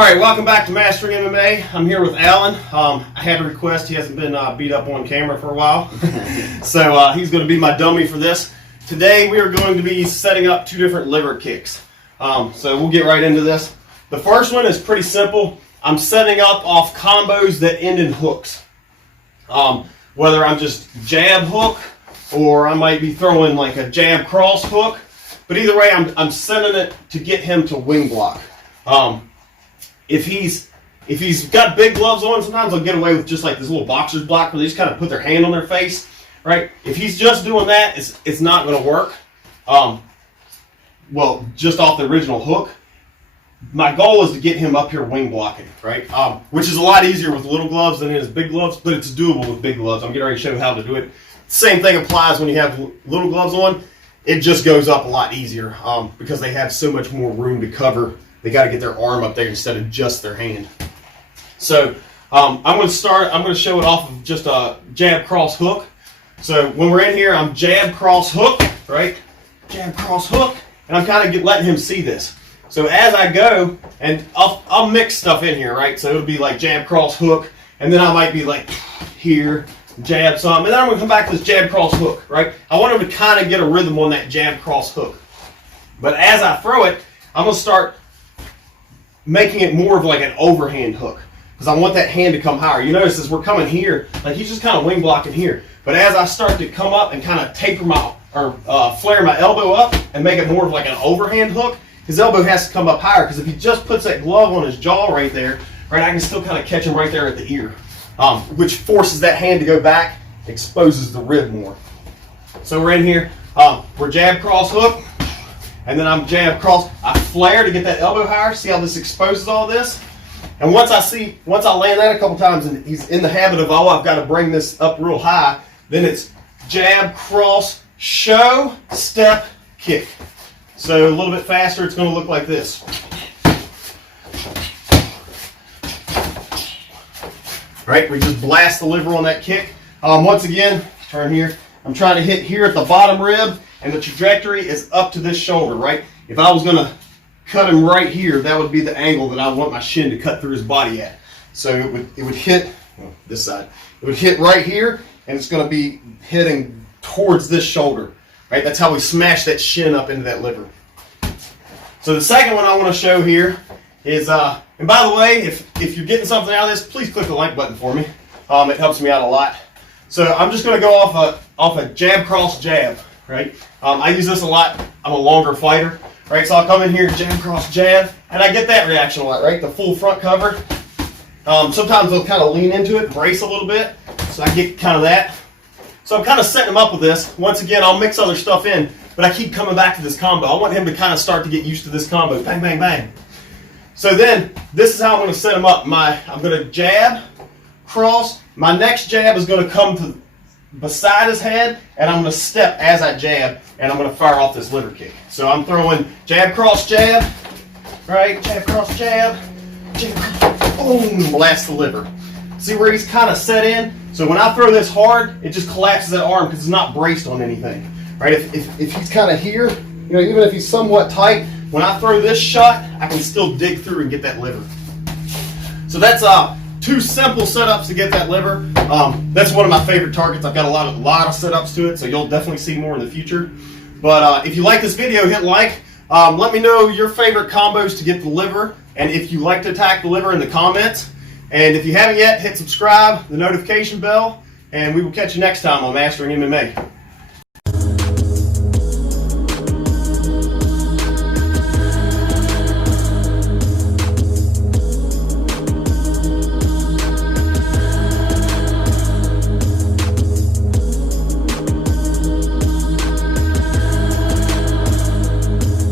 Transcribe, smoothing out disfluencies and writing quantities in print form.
All right, welcome back to Mastering MMA. I'm here with Alan. I had a request. He hasn't been beat up on camera for a while. So he's going to be my dummy for this. Today we are going to be setting up two different liver kicks. So we'll get right into this. The first one is pretty simple. I'm setting up off combos that end in hooks. Whether I'm just jab hook or I might be throwing like a jab cross hook. But either way, I'm setting it to get him to wing block. If he's got big gloves on, sometimes they'll get away with just like this little boxer's block where they just kind of put their hand on their face, right? If he's just doing that, it's not going to work. Well, just off the original hook. My goal is to get him up here wing blocking, right? Which is a lot easier with little gloves than it is big gloves, but it's doable with big gloves. I'm getting ready to show you how to do it. Same thing applies when you have little gloves on. It just goes up a lot easier because they have so much more room to cover. They got to get their arm up there instead of just their hand. So I'm going to show it off of just a jab cross hook. So when we're in here, I'm jab cross hook, right? Jab cross hook, and I'm kind of letting him see this. So as I go, and I'll mix stuff in here, right? So it'll be like jab cross hook, and then I might be like here, jab some, and then I'm going to come back to this jab cross hook, right? I want him to kind of get a rhythm on that jab cross hook. But as I throw it, I'm going to start making it more of like an overhand hook because I want that hand to come higher. You notice as we're coming here, like he's just kind of wing blocking here. But as I start to come up and kind of taper flare my elbow up and make it more of like an overhand hook, his elbow has to come up higher because if he just puts that glove on his jaw right there, right, I can still kind of catch him right there at the ear, which forces that hand to go back, exposes the rib more. So we're in here, we're jab cross hook. And then I'm jab cross, I flare to get that elbow higher. See how this exposes all this? And once I land that a couple times and he's in the habit of, oh, I've got to bring this up real high, then it's jab, cross, show, step, kick. So a little bit faster, it's going to look like this. Right, we just blast the liver on that kick. Once again, turn here. I'm trying to hit here at the bottom rib. And the trajectory is up to this shoulder, right? If I was going to cut him right here, that would be the angle that I want my shin to cut through his body at. So it would hit this side. It would hit right here, and it's going to be hitting towards this shoulder, right? That's how we smash that shin up into that liver. So the second one I want to show here is, and by the way, if you're getting something out of this, please click the like button for me. It helps me out a lot. So I'm just going to go off a jab cross jab. Right? I use this a lot. I'm a longer fighter, right? So I'll come in here, jab, cross, jab, and I get that reaction a lot, right? The full front cover. Sometimes they'll kind of lean into it, brace a little bit, so I get kind of that. So I'm kind of setting him up with this. Once again, I'll mix other stuff in, but I keep coming back to this combo. I want him to kind of start to get used to this combo. Bang, bang, bang. So then, this is how I'm going to set him up. I'm going to jab, cross. My next jab is going to come to beside his head, and I'm going to step as I jab, and I'm going to fire off this liver kick. So I'm throwing jab, cross, jab, right? Jab, cross, jab, boom, blast the liver. See where he's kind of set in? So when I throw this hard, it just collapses that arm because it's not braced on anything, right? If he's kind of here, you know, even if he's somewhat tight, when I throw this shot, I can still dig through and get that liver. So that's two simple setups to get that liver. That's one of my favorite targets. I've got a lot of setups to it, so you'll definitely see more in the future. But if you like this video, hit like. Let me know your favorite combos to get the liver, and if you like to attack the liver in the comments. And if you haven't yet, hit subscribe, the notification bell, and we will catch you next time on Mastering MMA.